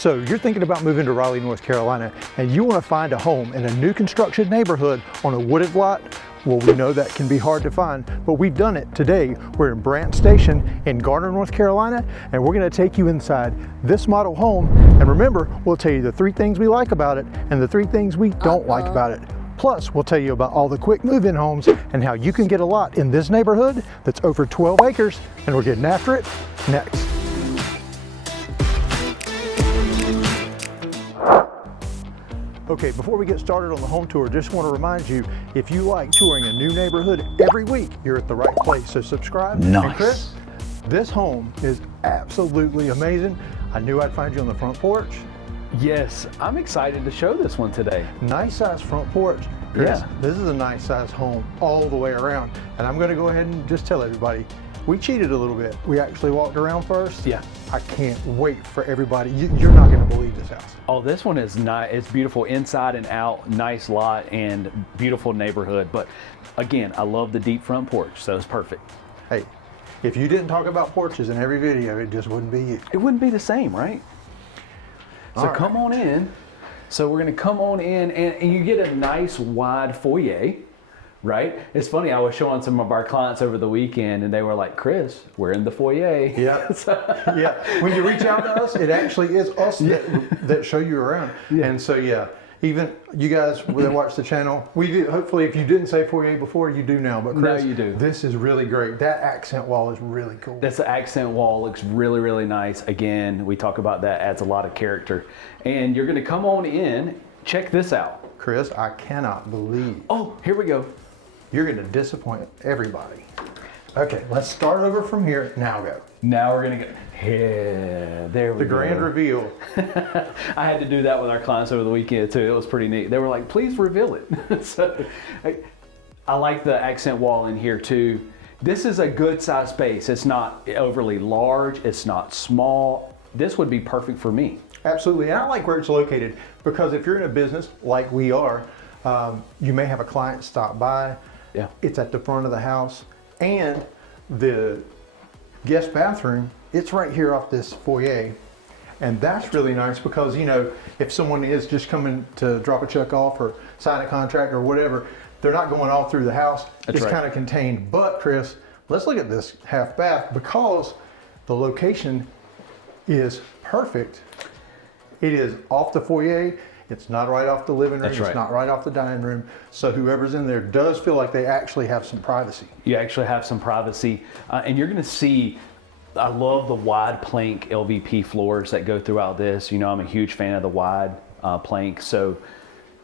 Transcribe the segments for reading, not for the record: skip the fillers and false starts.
So you're thinking about moving to Raleigh, North Carolina, and you want to find a home in a new construction neighborhood on a wooded lot? Well, we know that can be hard to find, but we've done it today. We're in Brant Station in Garner, North Carolina, and we're going to take you inside this model home. And remember, we'll tell you the 3 things we like about it and the 3 things we don't like about it. Plus, we'll tell you about all the quick move-in homes and how you can get a lot in this neighborhood that's over 12 acres, and we're getting after it next. Okay, before we get started on the home tour, just want to remind you, if you like touring a new neighborhood every week, you're at the right place. So subscribe. Nice. And Chris, this home is absolutely amazing. I knew I'd find you on the front porch. Yes, I'm excited to show this one today. Nice size front porch. Chris, Yeah. This is a nice size home all the way around. And I'm going to go ahead and just tell everybody, we cheated a little bit. We actually walked around first. Yeah. I can't wait for everybody. You're not going to believe this house. Oh, this one is nice. It's beautiful inside and out, nice lot and beautiful neighborhood. But again, I love the deep front porch, so it's perfect. Hey, if you didn't talk about porches in every video, it just wouldn't be you. It wouldn't be the same, right? So All come on in. So we're gonna come on in and you get a nice wide foyer, right? It's funny, I was showing some of our clients over the weekend and they were like, Chris, we're in the foyer. Yeah, yeah. When you reach out to us, it actually is us that show you around. Yeah. And so, yeah, even you guys that watch the channel, we do, hopefully if you didn't say foyer before, you do now. But Chris, No, you do. This is really great. That accent wall is really cool. That's the accent wall, looks really, really nice. Again, we talk about that, adds a lot of character. And you're gonna come on in, check this out. Chris, I cannot believe. Oh, here we go. You're gonna disappoint everybody. Okay, let's start over from here. Now go. Now we're gonna go, yeah, there we The go. grand reveal. I had to do that with our clients over the weekend too. It was pretty neat. They were like, please reveal it. So I like the accent wall in here too. This is a good size space. It's not overly large. It's not small. This would be perfect for me. Absolutely, and I like where it's located because if you're in a business like we are, you may have a client stop by. Yeah. It's at the front of the house, and the guest bathroom, it's right here off this foyer. And that's really nice because, you know, if someone is just coming to drop a check off or sign a contract or whatever, they're not going all through the house. That's it's right. kind of contained. But Chris, let's look at this half bath because the location is perfect. It is off the foyer. It's not right off the living room. That's right. It's not right off the dining room. So whoever's in there does feel like they actually have some privacy. You actually have some privacy. And you're gonna see, I love the wide plank LVP floors that go throughout this. You know, I'm a huge fan of the wide plank. So,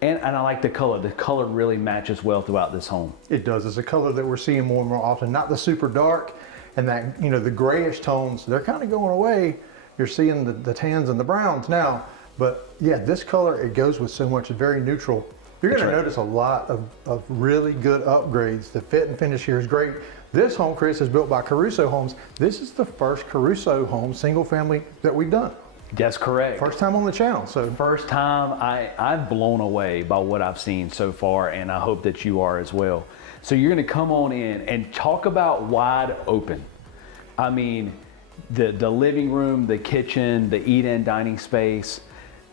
and I like the color. The color really matches well throughout this home. It does. It's a color that we're seeing more and more often. Not the super dark and that, you know, the grayish tones, they're kind of going away. You're seeing the tans and the browns now. But yeah, this color, it goes with so much. It's very neutral. You're going to notice a lot of really good upgrades. The fit and finish here is great. This home, Chris, is built by Caruso Homes. This is the first Caruso home, single family, that we've done. That's correct. First time on the channel. So First time, I'm blown away by what I've seen so far, and I hope that you are as well. So you're gonna come on in and talk about wide open. I mean, the living room, the kitchen, the eat-in dining space.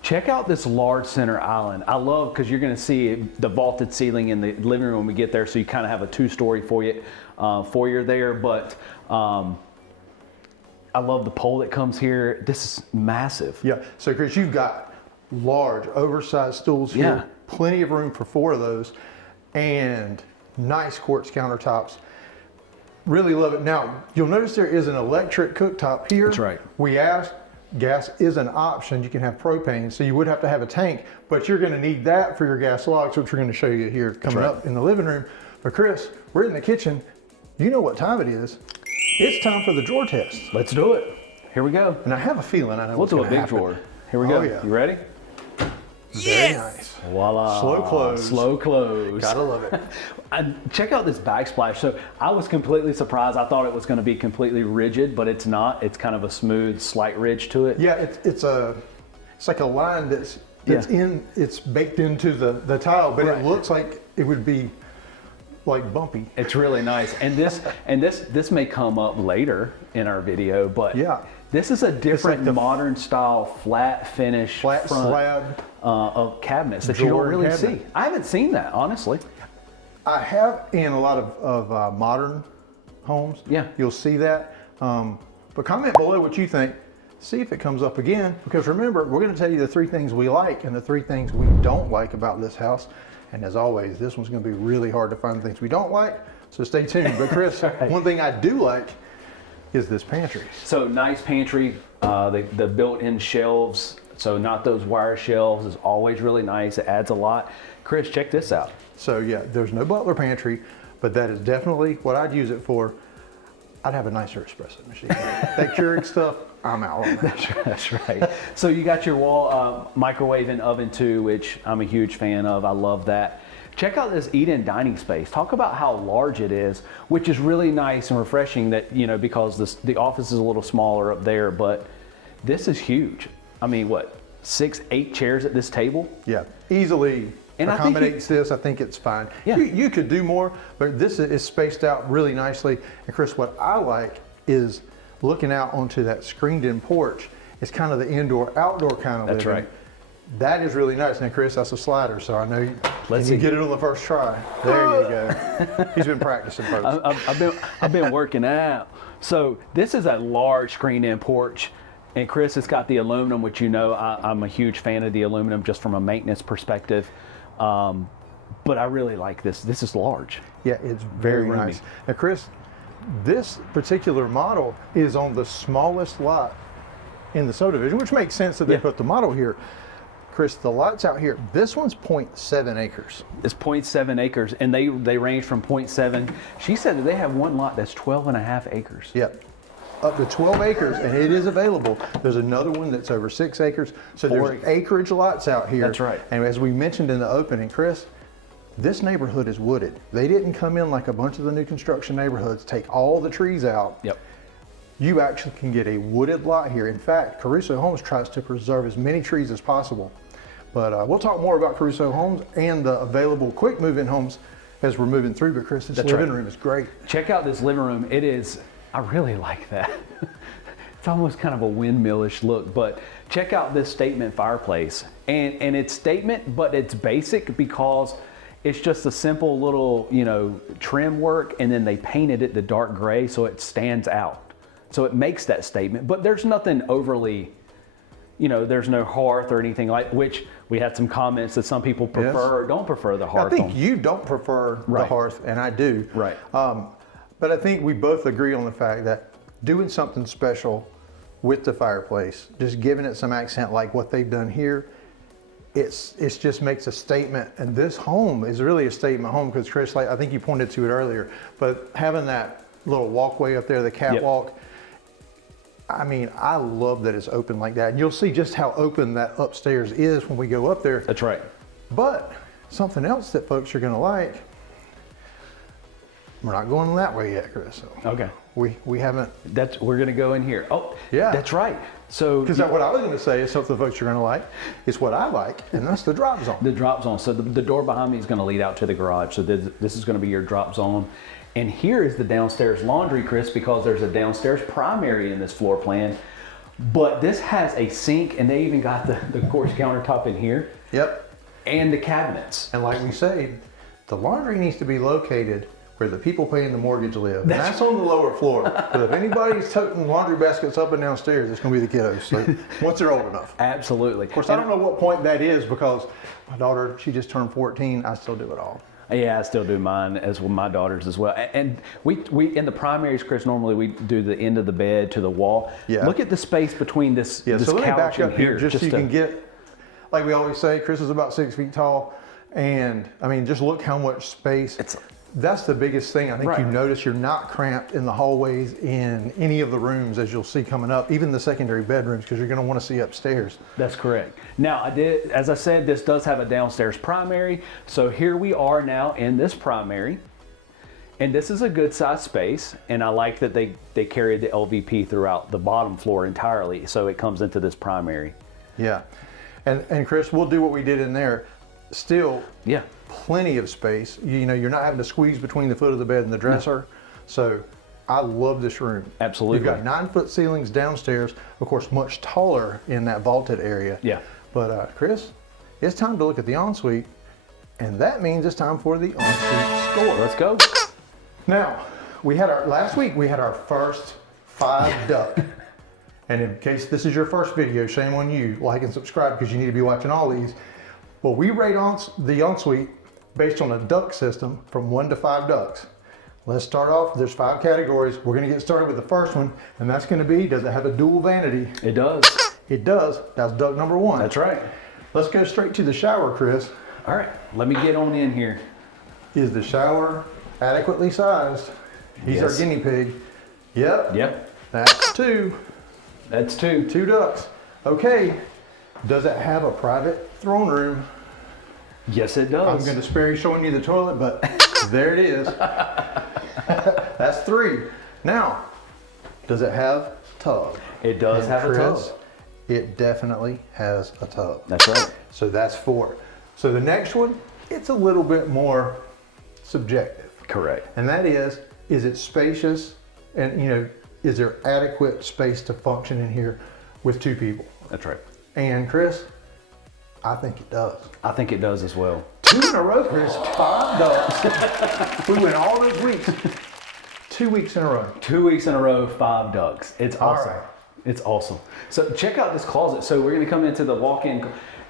Check out this large center island. I love, because you're gonna see the vaulted ceiling in the living room when we get there, so you kind of have a 2-story foyer there, but I love the pole that comes here. This is massive. yeah, so Chris, you've got large, oversized stools here. Yeah. Plenty of room for 4 of those, and nice quartz countertops. Really love it. Now, you'll notice there is an electric cooktop here. That's right. We asked, gas is an option. You can have propane, so you would have to have a tank, but you're gonna need that for your gas logs, which we're gonna show you here coming right. up in the living room. But Chris, we're in the kitchen. You know what time it is. It's time for the drawer test. Let's do it. Here we go. And I have a feeling I know We'll what's do a gonna big happen. drawer. Here we go. Oh, yeah. You ready? Very nice. Voila. Slow close. Slow close. Gotta love it. Check out this backsplash. So I was completely surprised. I thought it was going to be completely rigid, but it's not. It's kind of a smooth, slight ridge to it. Yeah, it's like a line that's Yeah. it's baked into the tile, but Right. it looks like it would be like bumpy. It's really nice. And this may come up later in our video, but Yeah. This is a different like modern style flat finish flat front, slab of cabinets that you don't really cabinet. see. I haven't seen that, honestly. I have in a lot of modern homes. Yeah. You'll see that. But comment below what you think. See if it comes up again. Because remember, we're going to tell you the 3 things we like and the 3 things we don't like about this house. And as always, this one's going to be really hard to find things we don't like. So stay tuned. But Chris, Right. one thing I do like is this pantry. So nice pantry, the built-in shelves. So not those wire shelves is always really nice. It adds a lot. Chris, check this out. So yeah, there's no butler pantry, but that is definitely what I'd use it for. I'd have a nicer espresso machine. That Keurig stuff, I'm out on that. That's right. So you got your wall microwave and oven too, which I'm a huge fan of. I love that. Check out this eat-in dining space. Talk about how large it is, which is really nice and refreshing that, you know, because the office is a little smaller up there, but this is huge. I mean, what, 6, 8 chairs at this table? Yeah, easily And accommodates this. I think it's fine. Yeah. You could do more, but this is spaced out really nicely. And Chris, what I like is looking out onto that screened-in porch. It's kind of the indoor-outdoor kind of That's living. right. That is really nice. Now, Chris, that's a slider, so I know you Let's can see. get it on the first try. There you go. He's been practicing, folks. I've been working out. So this is a large screened-in porch. And Chris, it's got the aluminum, which you know I'm a huge fan of the aluminum just from a maintenance perspective. But I really like this. This is large. Yeah, it's very roomy. nice. Now, Chris, this particular model is on the smallest lot in the subdivision, which makes sense that they Yeah. put the model here. Chris, the lots out here, this one's 0.7 acres. It's 0.7 acres, and they range from 0.7. She said that they have one lot that's 12.5 acres. Yep. Up to 12 acres, and it is available. There's another one that's over 6 acres. So there's acreage lots out here. That's right. And as we mentioned in the opening, Chris, this neighborhood is wooded. They didn't come in like a bunch of the new construction neighborhoods, take all the trees out. Yep. You actually can get a wooded lot here. In fact, Caruso Homes tries to preserve as many trees as possible. But we'll talk more about Caruso Homes and the available quick move-in homes as we're moving through. But Chris, this living room is great. Check out this living room. It is, I really like that. It's almost kind of a windmill-ish look, but check out this statement fireplace. And it's statement, but it's basic because it's just a simple little, you know, trim work, and then they painted it the dark gray so it stands out. So it makes that statement, but there's nothing overly, you know, there's no hearth or anything like, which we had some comments that some people prefer or don't prefer the hearth. I think you don't prefer the hearth, and I do. Right. But I think we both agree on the fact that doing something special with the fireplace, just giving it some accent like what they've done here, it's just makes a statement. And this home is really a statement home because Chris, like I think you pointed to it earlier, but having that little walkway up there, the catwalk, I mean, I love that it's open like that. And you'll see just how open that upstairs is when we go up there. That's right. But something else that folks are gonna like, we're not going that way yet, Chris. So Okay. we haven't. We're gonna go in here. Oh, Yeah. that's right. So Because what I was gonna say is something folks are gonna like. It's what I like, and that's the drop zone. the drop zone. So the door behind me is gonna lead out to the garage. So this is gonna be your drop zone. And here is the downstairs laundry, Chris, because there's a downstairs primary in this floor plan. But this has a sink, and they even got the quartz countertop in here. Yep. And the cabinets. And like we say, the laundry needs to be located where the people paying the mortgage live. And that's on the lower floor. But if anybody's toting laundry baskets up and downstairs, it's going to be the kiddos. So once they're old enough. Absolutely. Of course, I don't know what point that is because my daughter, she just turned 14. I still do it all. Yeah, I still do mine as well, my daughters as well. And we in the primaries, Chris, normally we do the end of the bed to the wall. Yeah. Look at the space between this, Yeah, this so let me couch back and up here just so you to- can get, like we always say, Chris is about 6 feet tall. And I mean, just look how much space. That's the biggest thing. I think you notice you're not cramped in the hallways in any of the rooms as you'll see coming up, even the secondary bedrooms, because you're going to want to see upstairs. That's correct. Now, as I said, this does have a downstairs primary. So here we are now in this primary. And this is a good size space. And I like that they carried the LVP throughout the bottom floor entirely. So it comes into this primary. Yeah. And Chris, we'll do what we did in there. Still, plenty of space. You know, you're not having to squeeze between the foot of the bed and the dresser. So I love this room. Absolutely. You've got 9-foot ceilings downstairs, of course, much taller in that vaulted area. Yeah. But Chris, it's time to look at the ensuite, and that means it's time for the ensuite score. Let's go. Now, last week we had our first 5 duck. And in case this is your first video, shame on you. Like and subscribe because you need to be watching all these. Well, we rate the ensuite based on a duck system from 1 to 5 ducks. Let's start off. There's 5 categories. We're going to get started with the first one, and that's going to be, does it have a dual vanity? It does. It does. That's duck number 1. That's right. Let's go straight to the shower, Chris. All right, let me get on in here. Is the shower adequately sized? He's Yes. our guinea pig. Yep. Yep. That's 2. That's 2. 2 ducks. Okay. Does it have a private throne room? Yes, it does. I'm going to spare you showing you the toilet, but there it is. That's 3. Now, does it have a tub? It does have a tub. It definitely has a tub. That's right. So that's 4. So the next one, it's a little bit more subjective. Correct. And that is it spacious? And is there adequate space to function in here with 2 people? That's right. And Chris, I think it does. I think it does as well. 2 in a row, Chris. 5 ducks. We went all those weeks. 2 weeks in a row. 2 weeks in a row, 5 ducks. It's awesome. All right. It's awesome. So check out this closet. So we're going to come into the walk-in,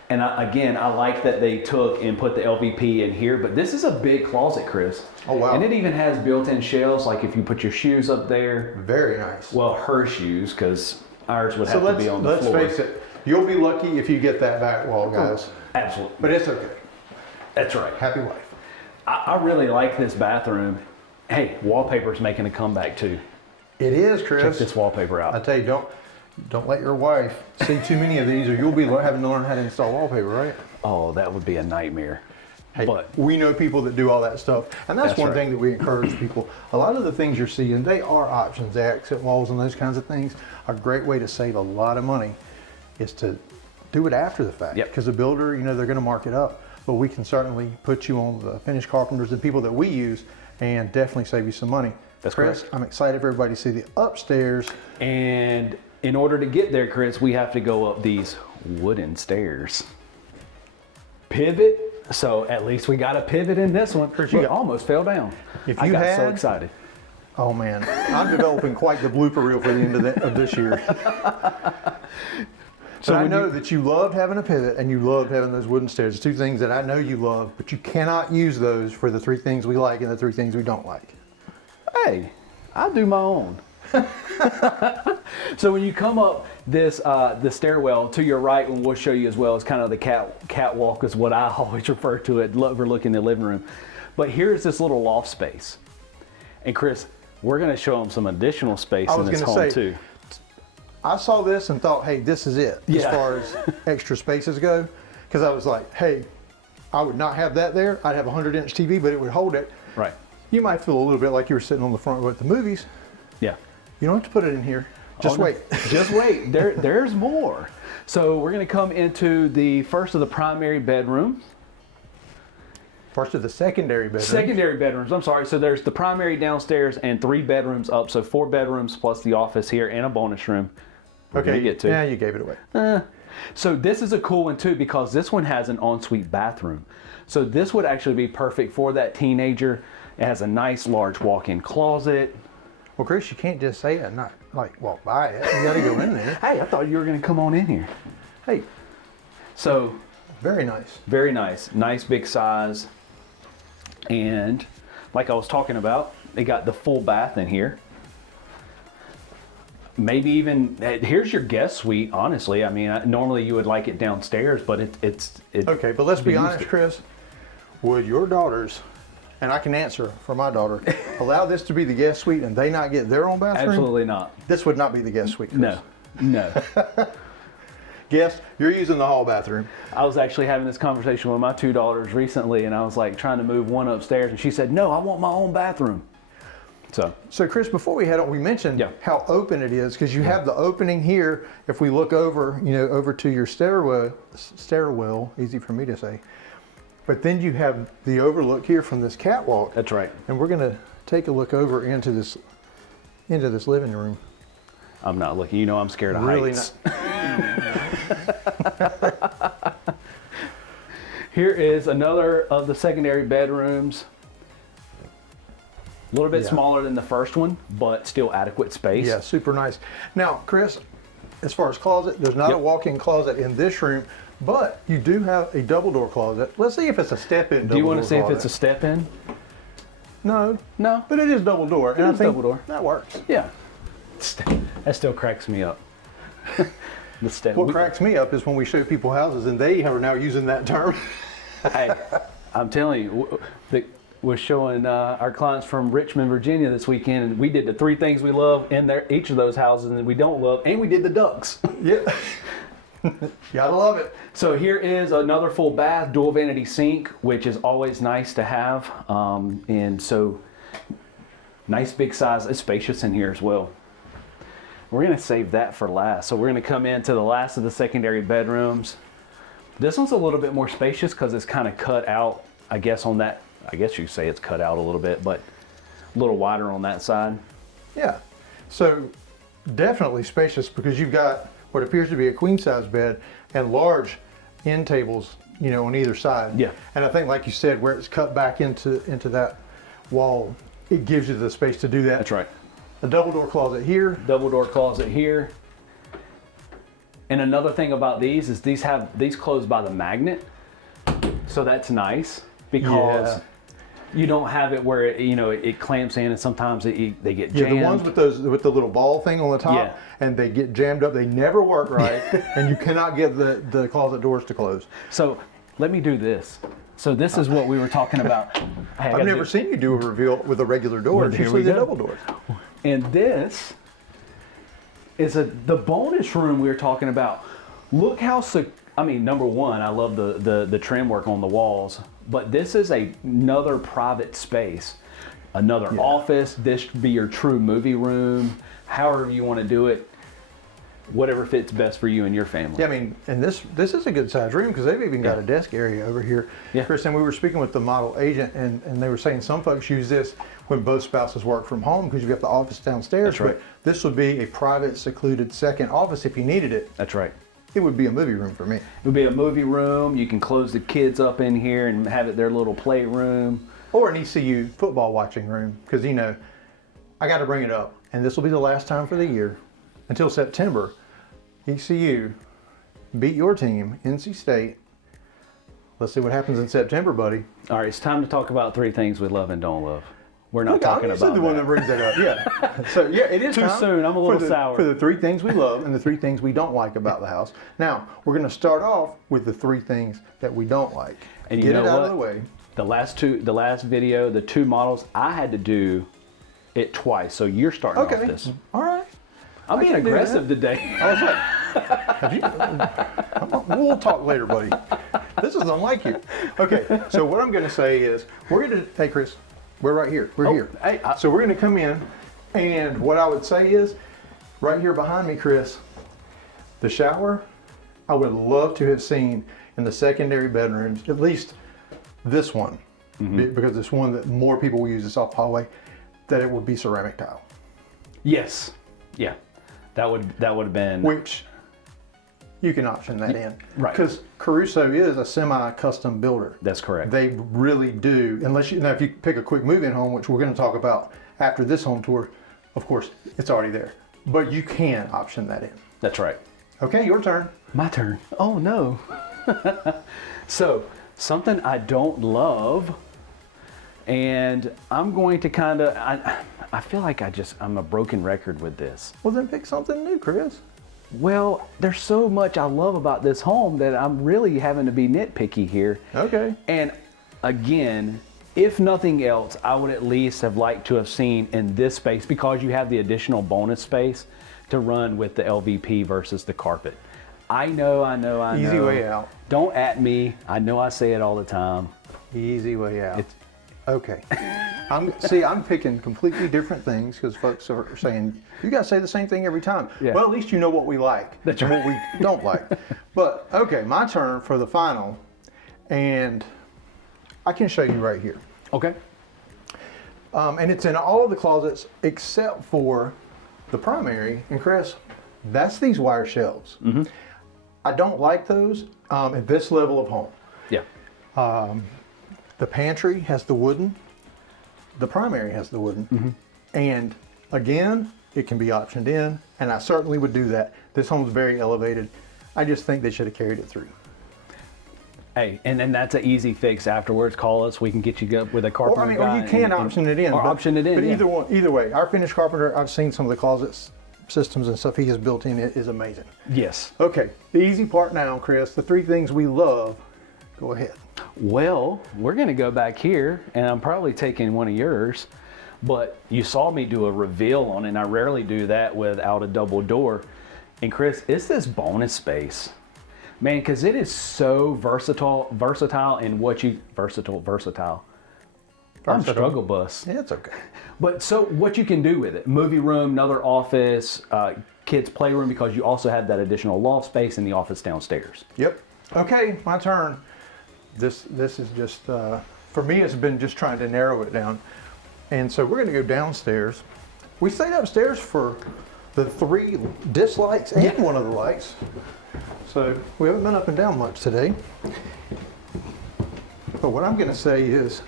and I like that they took and put the LVP in here, but this is a big closet, Chris. Oh, wow. And it even has built-in shelves, like if you put your shoes up there. Very nice. Well, her shoes, because ours would have to be on the floor. Let's face it. You'll be lucky if you get that back wall, guys. Absolutely. But it's okay. That's right. Happy wife. I really like this bathroom. Hey, wallpaper's making a comeback too. It is, Chris. Check this wallpaper out. I tell you, don't let your wife see too many of these, or you'll be having to learn how to install wallpaper, right? Oh, that would be a nightmare. Hey, but we know people that do all that stuff, and that's one right. thing that we encourage people. A lot of the things you're seeing, they are options. The accent walls and those kinds of things are a great way to save a lot of money. Is to do it after the fact. Yep. Because the builder, they're going to mark it up, but we can certainly put you on the finished carpenters and people that we use, and definitely save you some money. That's Chris, correct. I'm excited for everybody to see the upstairs. And in order to get there, Chris, we have to go up these wooden stairs. Pivot. So at least we got a pivot in this one. Chris, Look, almost fell down. If I you got so had- excited. Oh man, I'm developing quite the blooper reel for the end of this year. So I know that you loved having a pivot and you loved having those wooden stairs. 2 things that I know you love, but you cannot use those for the 3 things we like and the 3 things we don't like. Hey, I do my own. So when you come up this the stairwell to your right, and we'll show you as well, is kind of the catwalk is what I always refer to it, overlooking the living room. But here's this little loft space. And Chris, we're going to show them some additional space in this home too. I saw this and thought, hey, this is it as far as extra spaces go. Because I was like, hey, I would not have that there. I'd have a 100-inch TV, but it would hold it. Right. You might feel a little bit like you were sitting on the front row at the movies. Yeah. You don't have to put it in here. Just wait. Just wait. There's more. So we're going to come into the first of the primary bedrooms. First of the secondary bedrooms. Secondary bedrooms, I'm sorry. So there's the primary downstairs and 3 bedrooms up. So 4 bedrooms plus the office here and a bonus room. Okay, get to. Yeah, you gave it away. So this is a cool one too, because this one has an ensuite bathroom. So this would actually be perfect for that teenager. It has a nice large walk-in closet. Well, Chris, you can't just say it and not like walk by it. You got to go in there. Hey, I thought you were going to come on in here. Hey, So very nice. very nice, nice big size. And like I was talking about, they got the full bath in here. Maybe even, here's your guest suite, honestly. I mean, normally you would like it downstairs, but it's Okay, but let's be used honest, to. Chris. Would your daughters, and I can answer for my daughter, allow this to be the guest suite and they not get their own bathroom? Absolutely not. This would not be the guest suite, Chris. No, no. Guest, you're using the hall bathroom. I was actually having this conversation with my 2 daughters recently, and I was like trying to move one upstairs, and she said, no, I want my own bathroom. So Chris, before we head on, we mentioned Yeah. how open it is, because you have the opening here. If we look over, over to your stairwell, easy for me to say. But then you have the overlook here from this catwalk. that's right. And we're gonna take a look over into this into this living room. I'm not looking. You know I'm scared of Really heights. Here is another of the secondary bedrooms. A little bit smaller than the first one, but still adequate space. Yeah, super nice. Now, Chris, as far as closet, there's not a walk-in closet in this room, but you do have a double door closet. Let's see if it's a step-in double door. Do you want to see closet. if it's a step-in? No. No. But it is double door. And It I is think double door. that works. Yeah. That still cracks me up. The step. What cracks me up is when we show people houses and they are now using that term. Hey, I'm telling you, we're showing our clients from Richmond, Virginia this weekend, and we did the 3 things we love in each of those houses that we don't love, and we did the ducks. Yeah. Gotta love it. So here is another full bath, dual vanity sink, which is always nice to have. And so nice big size. It's spacious in here as well. We're gonna save that for last. So we're gonna come into the last of the secondary bedrooms. This one's a little bit more spacious because it's kind of cut out, I guess on that, I guess you could say it's cut out a little bit, but a little wider on that side. Yeah. So definitely spacious because you've got what appears to be a queen size bed and large end tables, you know, on either side. Yeah. And I think, like you said, where it's cut back into that wall, it gives you the space to do that. That's right. A double door closet here. Double door closet here. And another thing about these is these close by the magnet. So that's nice because you don't have it where it clamps in and sometimes they get jammed. Yeah, the ones with the little ball thing on the top and they get jammed up. They never work right and you cannot get the closet doors to close. So let me do this. So this is what we were talking about. Hey, I've never seen you do a reveal with a regular door. Well, It's here usually we the go. double doors. And this is the bonus room we were talking about. Look how number one, I love the trim work on the walls, but this is another private space, another office. This should be your true movie room, however you want to do it, whatever fits best for you and your family. Yeah, I mean, and this is a good sized room because they've even got a desk area over here. Yeah. Chris, and we were speaking with the model agent and they were saying some folks use this when both spouses work from home because you've got the office downstairs. That's right. But this would be a private, secluded second office if you needed it. That's right. It would be a movie room for me. It would be a movie room. You can close the kids up in here and have it their little playroom. Or an ECU football watching room because, I got to bring it up. And this will be the last time for the year until September. ECU beat your team, NC State. Let's see what happens in September, buddy. All right, it's time to talk about 3 things we love and don't love. We're not Look, talking I'm usually about the one that brings that up. Yeah. So it is Too time soon. I'm a little sour. For the 3 things we love and the 3 things we don't like about the house. Now we're going to start off with the 3 things that we don't like. And get it out of the way. The last video, the 2 models, I had to do it twice. So you're starting off this. All right. I'm being can do aggressive today. I was like, we'll talk later, buddy. This is unlike you. Okay, so what I'm going to say is, hey Chris, we're right here. We're here. Hey, So we're going to come in, and what I would say is, right here behind me, Chris, the shower, I would love to have seen in the secondary bedrooms, at least this one, because it's one that more people will use this off hallway, that it would be ceramic tile. Yes. Yeah. That would have been. Which you can option that in. Right. Because Caruso is a semi-custom builder. That's correct. They really do. Now if you pick a quick move-in home, which we're going to talk about after this home tour, of course, it's already there. But you can option that in. That's right. Okay, your turn. My turn. Oh no. So, something I don't love, and I'm going to I feel like I'm a broken record with this. Well, then pick something new, Chris. Well, there's so much I love about this home that I'm really having to be nitpicky here. Okay. And again, if nothing else, I would at least have liked to have seen in this space, because you have the additional bonus space to run with the LVP versus the carpet. I know. Easy way out. Don't at me. I know I say it all the time. Easy way out. Okay. I'm picking completely different things because folks are saying, you guys say the same thing every time. Yeah. Well, at least you know what we like and what we don't like. But, okay, my turn for the final. And I can show you right here. Okay. And it's in all of the closets except for the primary, and Chris, that's these wire shelves. I don't like those at this level of home. Yeah. The pantry has the wooden, the primary has the wooden, and again, it can be optioned in, and I certainly would do that. This home's very elevated. I just think they should have carried it through. Hey, and then that's an easy fix afterwards. Call us. We can get you up with a carpenter guy. Or you can option it in. Or option it in, But yeah. either way, our finished carpenter, I've seen some of the closet systems and stuff he has built in. It is amazing. Yes. Okay, the easy part now, Chris, the 3 things we love. Go ahead. Well, we're going to go back here, and I'm probably taking one of yours, but you saw me do a reveal on it, and I rarely do that without a double door. And Chris, it's this bonus space. Man, because it is so versatile in what you, versatile. I'm struggle bus. Yeah, it's okay. But so what you can do with it, movie room, another office, kids playroom, because you also have that additional loft space in the office downstairs. Yep. Okay, my turn. This is just, for me, it's been just trying to narrow it down. And so we're gonna go downstairs. We stayed upstairs for the 3 dish lights and one of the lights. So we haven't been up and down much today. But what I'm gonna say is,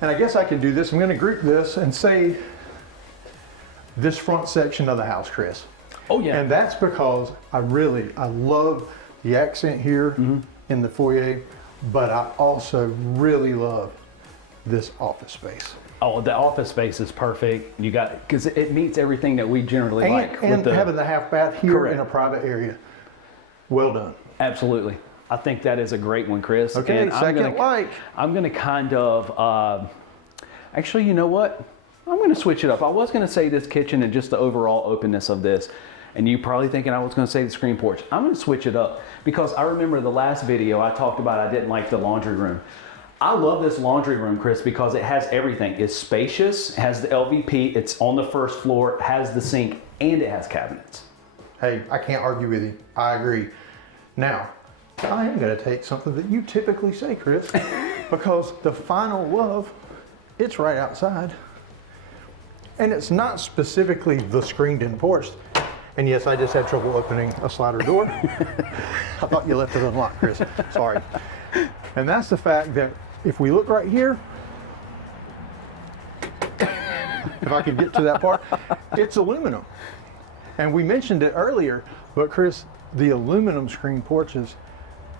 and I guess I can do this, I'm gonna group this and say this front section of the house, Chris. Oh yeah. And that's because I love the accent here in the foyer, but I also really love this office space. Oh, the office space is perfect. You got, because it meets everything that we generally like. And having the half bath here in a private area. Well done. Absolutely. I think that is a great one, Chris. Okay, and I'm going to kind of, actually, you know what? I'm going to switch it up. I was going to say this kitchen and just the overall openness of this. And you probably thinking I was going to say the screen porch. I'm going to switch it up because I remember the last video I talked about I didn't like the laundry room. I love this laundry room, Chris, because it has everything. It's spacious, has the LVP, it's on the first floor, has the sink, and it has cabinets. Hey, I can't argue with you. I agree. Now, I am going to take something that you typically say, Chris, because the final love, it's right outside. And it's not specifically the screened-in porch. And yes, I just had trouble opening a slider door. I thought you left it unlocked, Chris. Sorry. And that's the fact that if we look right here, if I could get to that part, it's aluminum. And we mentioned it earlier, but Chris, the aluminum screen porches,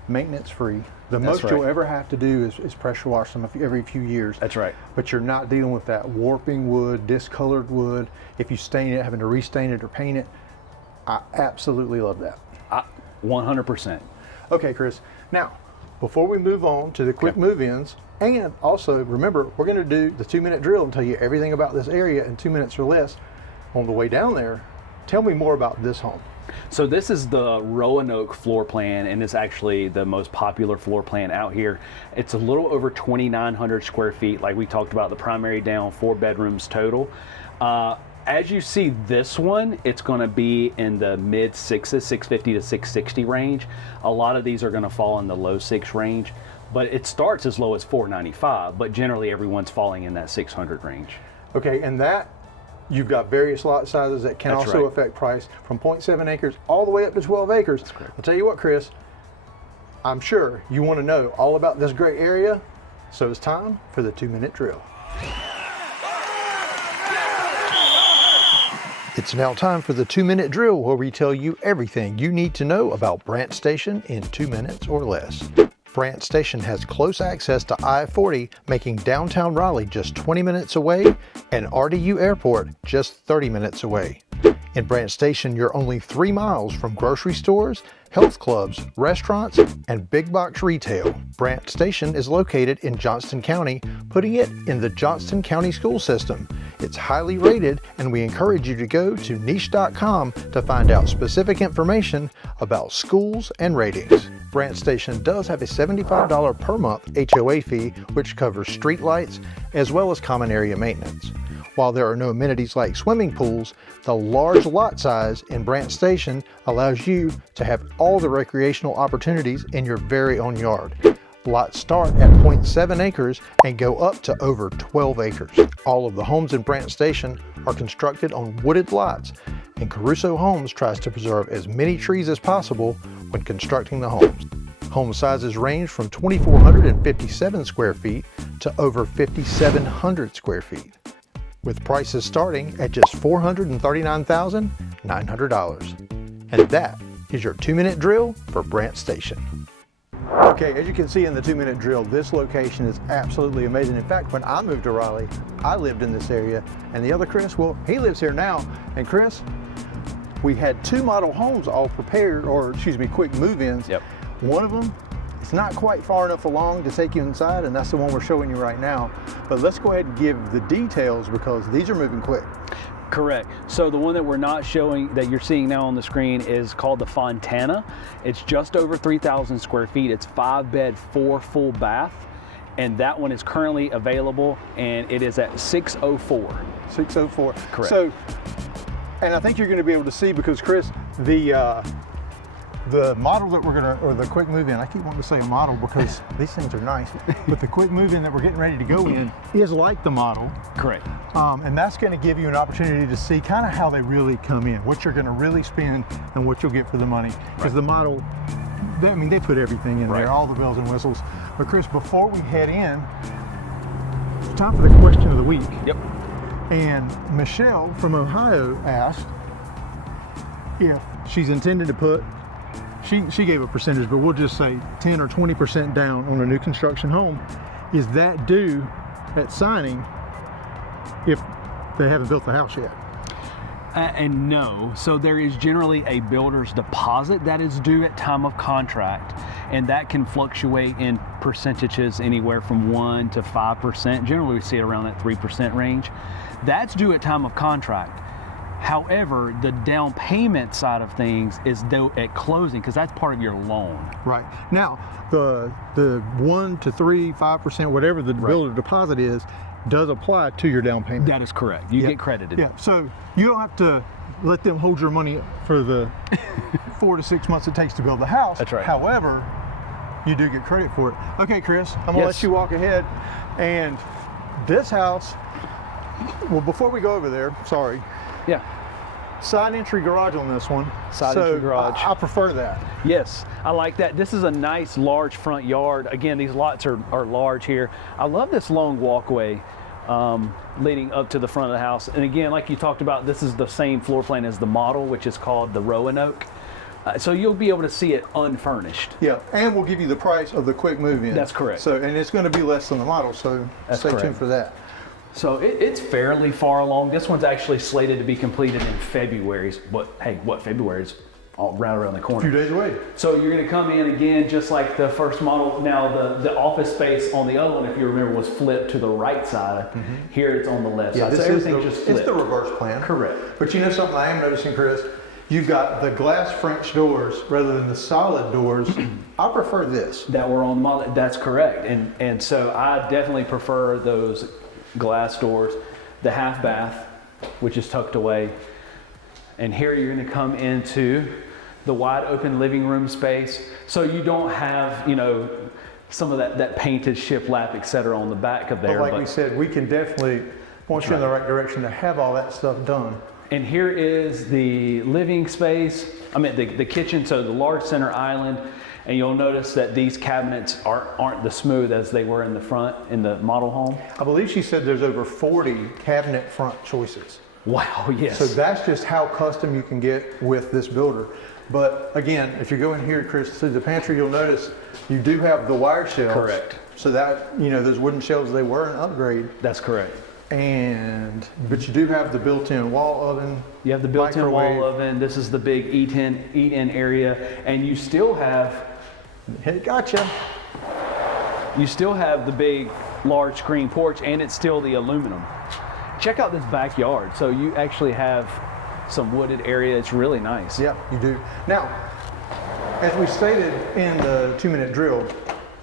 maintenance free. The most you'll ever have to do is pressure wash them every few years. That's right. But you're not dealing with that warping wood, discolored wood. If you stain it, having to restain it or paint it. I absolutely love that. 100%. Okay, Chris. Now, before we move on to the quick move-ins, and also remember, we're going to do the 2-minute drill and tell you everything about this area in 2 minutes or less. On the way down there, tell me more about this home. So this is the Roanoke floor plan, and it's actually the most popular floor plan out here. It's a little over 2,900 square feet, like we talked about, the primary down, 4 bedrooms total. As you see this one, it's going to be in the mid 6s, 650 to 660 range. A lot of these are going to fall in the low 6 range, but it starts as low as 495, but generally everyone's falling in that 600 range. Okay, and that, you've got various lot sizes that can also affect price from 0.7 acres all the way up to 12 acres. That's correct. I'll tell you what, Chris, I'm sure you want to know all about this great area, so it's time for the 2-minute drill. It's now time for the 2-minute drill, where we tell you everything you need to know about Brant Station in 2 minutes or less. Brant Station has close access to I-40, making downtown Raleigh just 20 minutes away and RDU Airport just 30 minutes away. In Brant Station, you're only 3 miles from grocery stores, health clubs, restaurants, and big box retail. Brant Station is located in Johnston County, putting it in the Johnston County school system. It's highly rated, and we encourage you to go to niche.com to find out specific information about schools and ratings. Brant Station does have a $75 per month HOA fee, which covers street lights as well as common area maintenance. While there are no amenities like swimming pools, the large lot size in Brant Station allows you to have all the recreational opportunities in your very own yard. Lots start at 0.7 acres and go up to over 12 acres. All of the homes in Brant Station are constructed on wooded lots, and Caruso Homes tries to preserve as many trees as possible when constructing the homes. Home sizes range from 2,457 square feet to over 5,700 square feet, with prices starting at just $439,900. And that is your 2-minute drill for Brant Station. Okay, as you can see in the 2-minute drill, this location is absolutely amazing. In fact, when I moved to Raleigh, I lived in this area, and the other Chris, well, he lives here now. And Chris, we had 2 model homes all prepared, or excuse me, quick move-ins. Yep. One of them, it's not quite far enough along to take you inside, and that's the one we're showing you right now. But let's go ahead and give the details because these are moving quick. Correct. So the one that we're not showing, that you're seeing now on the screen, is called the Fontana. It's just over 3,000 square feet. It's 5-bed, 4 full bath. And that one is currently available, and it is at 604. 604. Correct. So, and I think you're going to be able to see because Chris, the model that we're gonna, or the quick move-in, I keep wanting to say a model because these things are nice, but the quick move-in that we're getting ready to go in is like the model. Correct. And that's gonna give you an opportunity to see kind of how they really come in, what you're gonna really spend and what you'll get for the money. Because the model, I mean, they put everything in there, all the bells and whistles. But Chris, before we head in, it's time for the question of the week. Yep. And Michelle from Ohio asked if she's intended to put, she gave a percentage, but we'll just say 10 or 20% down on a new construction home. Is that due at signing if they haven't built the house yet? And no, so there is generally a builder's deposit that is due at time of contract, and that can fluctuate in percentages anywhere from 1 to 5%. Generally we see it around that 3% range. That's due at time of contract. However, the down payment side of things is due at closing because that's part of your loan. Right. Now, the 1 to 3, 5%, whatever the builder deposit is, does apply to your down payment. That is correct. You get credited. Yeah. So you don't have to let them hold your money for the 4 to 6 months it takes to build the house. That's right. However, you do get credit for it. Okay, Chris, I'm gonna let you walk ahead. And this house, well, before we go over there, sorry. Yeah. Side entry garage on this one. Side entry garage. I prefer that. Yes, I like that. This is a nice large front yard. Again, these lots are large here. I love this long walkway leading up to the front of the house. And again, like you talked about, this is the same floor plan as the model, which is called the Roanoke. So you'll be able to see it unfurnished. Yeah, and we'll give you the price of the quick move-in. That's correct. So, and it's going to be less than the model, so stay tuned for that. So it's fairly far along. This one's actually slated to be completed in February. But hey, February's right around the corner. A few days away. So you're going to come in again, just like the first model. Now the office space on the other one, if you remember, was flipped to the right side. Here it's on the left side. So everything's just flipped. It's the reverse plan. Correct. But you know something I am noticing, Chris? You've got the glass French doors rather than the solid doors. I prefer this. That were on the model. That's correct. And so I definitely prefer those glass doors. The half bath, which is tucked away. And here you're going to come into the wide open living room space. So you don't have, you know, some of that painted shiplap, etc. on the back of there. But like we said, we can definitely point you in the right direction to have all that stuff done. And here is the living space, the kitchen, so the large center island. And you'll notice that these cabinets aren't the smooth as they were in the front in the model home. I believe she said there's over 40 cabinet front choices. Wow, yes. So that's just how custom you can get with this builder. But again, if you go in here, Chris, to the pantry, you'll notice you do have the wire shelves. Correct. So that, you know, those wooden shelves, they were an upgrade. That's correct. But you do have the built-in wall oven. You have the built-in wall oven. This is the big eat-in area. And you still have, Gotcha. You still have the big, large screen porch, and it's still the aluminum. Check out this backyard. So you actually have some wooded area. It's really nice. Yeah, you do. Now, as we stated in the 2-minute drill,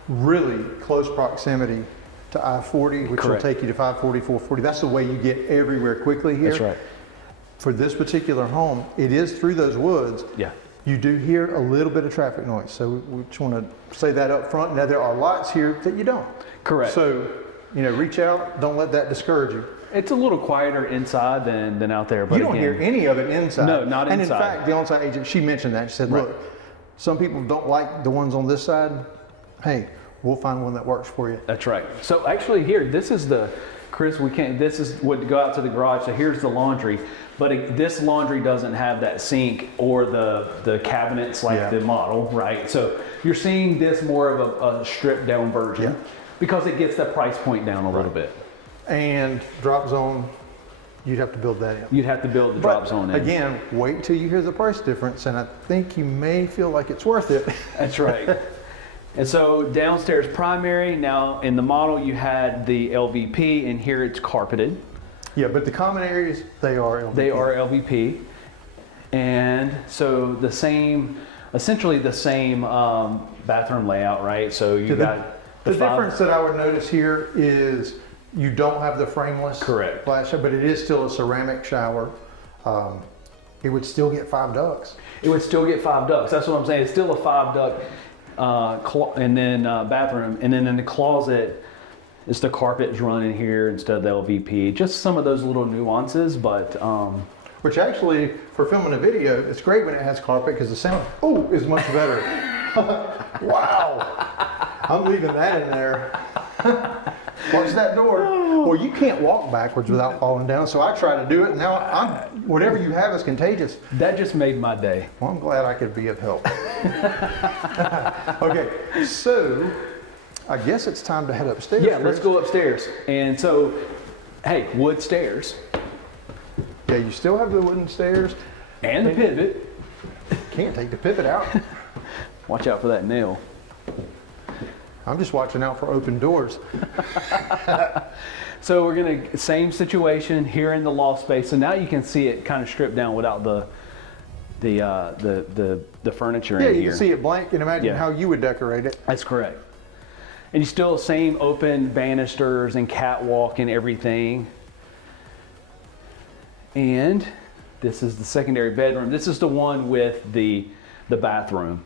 really close proximity to I-40, which will take you to 540, 440. That's the way you get everywhere quickly here. That's right. For this particular home, it is through those woods. Yeah. You do hear a little bit of traffic noise, so we just want to say that up front. Now, there are lots here that you don't. Correct. So, you know, reach out. Don't let that discourage you. It's a little quieter inside than out there. But you don't hear any of it inside. No, not inside. And in fact, the on-site agent, she mentioned that. She said, look, some people don't like the ones on this side. Hey, we'll find one that works for you. That's right. So actually here, this is the, Chris, this is what go out to the garage. So here's the laundry, but this laundry doesn't have that sink or the cabinets like the model, right? So you're seeing this more of a stripped down version because it gets the price point down a little bit. And drop zone, you'd have to build that in. You'd have to build the drop zone in. Again, wait till you hear the price difference, and I think you may feel like it's worth it. That's right. And so downstairs primary, now in the model you had the LVP, and here it's carpeted. Yeah, but the common areas, they are LVP. They are LVP. And so the same, essentially the same bathroom layout, right? So you got the difference that I would notice here is you don't have the frameless flash, but it is still a ceramic shower. It would still get 5 ducts. It would still get 5 ducts. That's what I'm saying. It's still a 5 duct and then bathroom, and then in the closet, it's the carpet's running here instead of the LVP. Just some of those little nuances, but which actually, for filming a video, it's great when it has carpet because the sound is much better. Wow, I'm leaving that in there. Watch that door. Well, you can't walk backwards without falling down, so I try to do it. Now, whatever you have is contagious. That just made my day. Well, I'm glad I could be of help. Okay, so I guess it's time to head upstairs. Yeah, let's go upstairs. And so, hey, wood stairs. Yeah, you still have the wooden stairs. And the pivot. Can't take the pivot out. Watch out for that nail. I'm just watching out for open doors. So we're gonna, same situation here in the loft space. So now you can see it kind of stripped down without the furniture in here. Yeah, you can see it blank and imagine how you would decorate it. That's correct. And you still same open banisters and catwalk and everything. And this is the secondary bedroom. This is the one with the bathroom.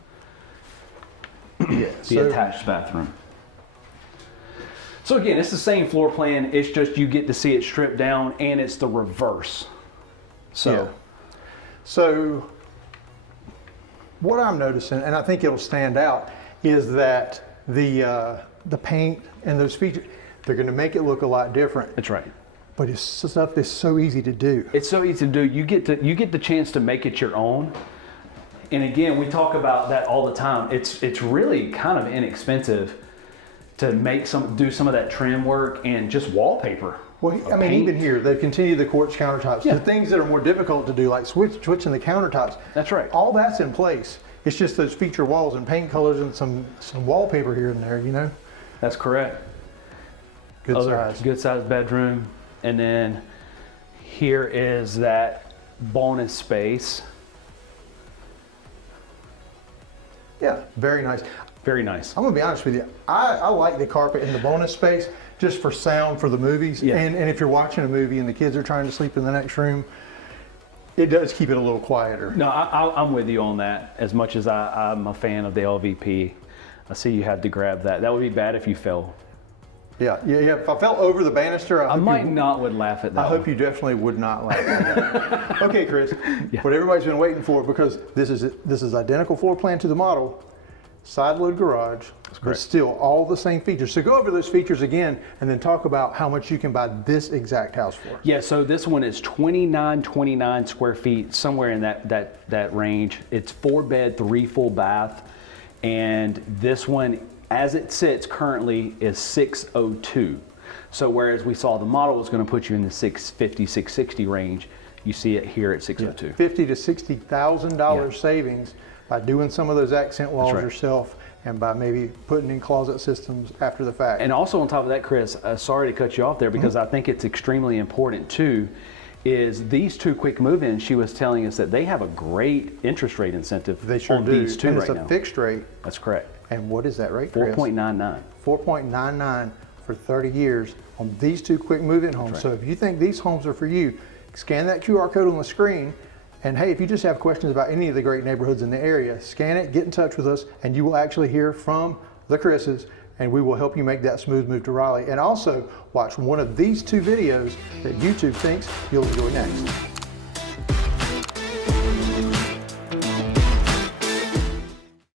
The attached bathroom. So again, it's the same floor plan. It's just you get to see it stripped down, and it's the reverse. So what I'm noticing, and I think it'll stand out, is that the paint and those features, they're going to make it look a lot different. That's right. But it's stuff that's so easy to do. It's so easy to do. You get the chance to make it your own. And again, we talk about that all the time. It's really kind of inexpensive to do some of that trim work and just wallpaper. Well, I mean, even here, they've continued the quartz countertops. The things that are more difficult to do, like switching the countertops. That's right. All that's in place. It's just those feature walls and paint colors and some wallpaper here and there, you know? That's correct. Good size. Good size bedroom. And then here is that bonus space. Yeah, very nice. Very nice. I'm gonna be honest with you. I like the carpet in the bonus space just for sound for the movies. Yeah. And if you're watching a movie and the kids are trying to sleep in the next room, it does keep it a little quieter. No, I'm with you on that. As much as I'm a fan of the LVP, I see you had to grab that. That would be bad if you fell. Yeah. If I fell over the banister, I might not would laugh at that. I hope you definitely would not laugh at that. Okay, Chris. What everybody's been waiting for, because this is identical floor plan to the model, side load garage, but still all the same features. So go over those features again, and then talk about how much you can buy this exact house for. Yeah. So this one is 2929 square feet, somewhere in that range. It's 4-bed, 3 full bath, and this one, as it sits currently, is 602. So whereas we saw the model was going to put you in the 650, 660 range, you see it here at 602. $50,000 to $60,000 savings by doing some of those accent walls yourself, and by maybe putting in closet systems after the fact. And also on top of that, Chris, sorry to cut you off there, because I think it's extremely important too, is these 2 quick move-ins, she was telling us that they have a great interest rate incentive on these 2 and right now. it's a fixed rate. That's correct. And what is that rate, Chris? 4.99. 4.99 for 30 years on these 2 quick move-in homes. So if you think these homes are for you, scan that QR code on the screen. And hey, if you just have questions about any of the great neighborhoods in the area, scan it, get in touch with us, and you will actually hear from the Chris's. and we will help you make that smooth move to Raleigh. And also watch one of these two videos that YouTube thinks you'll enjoy next.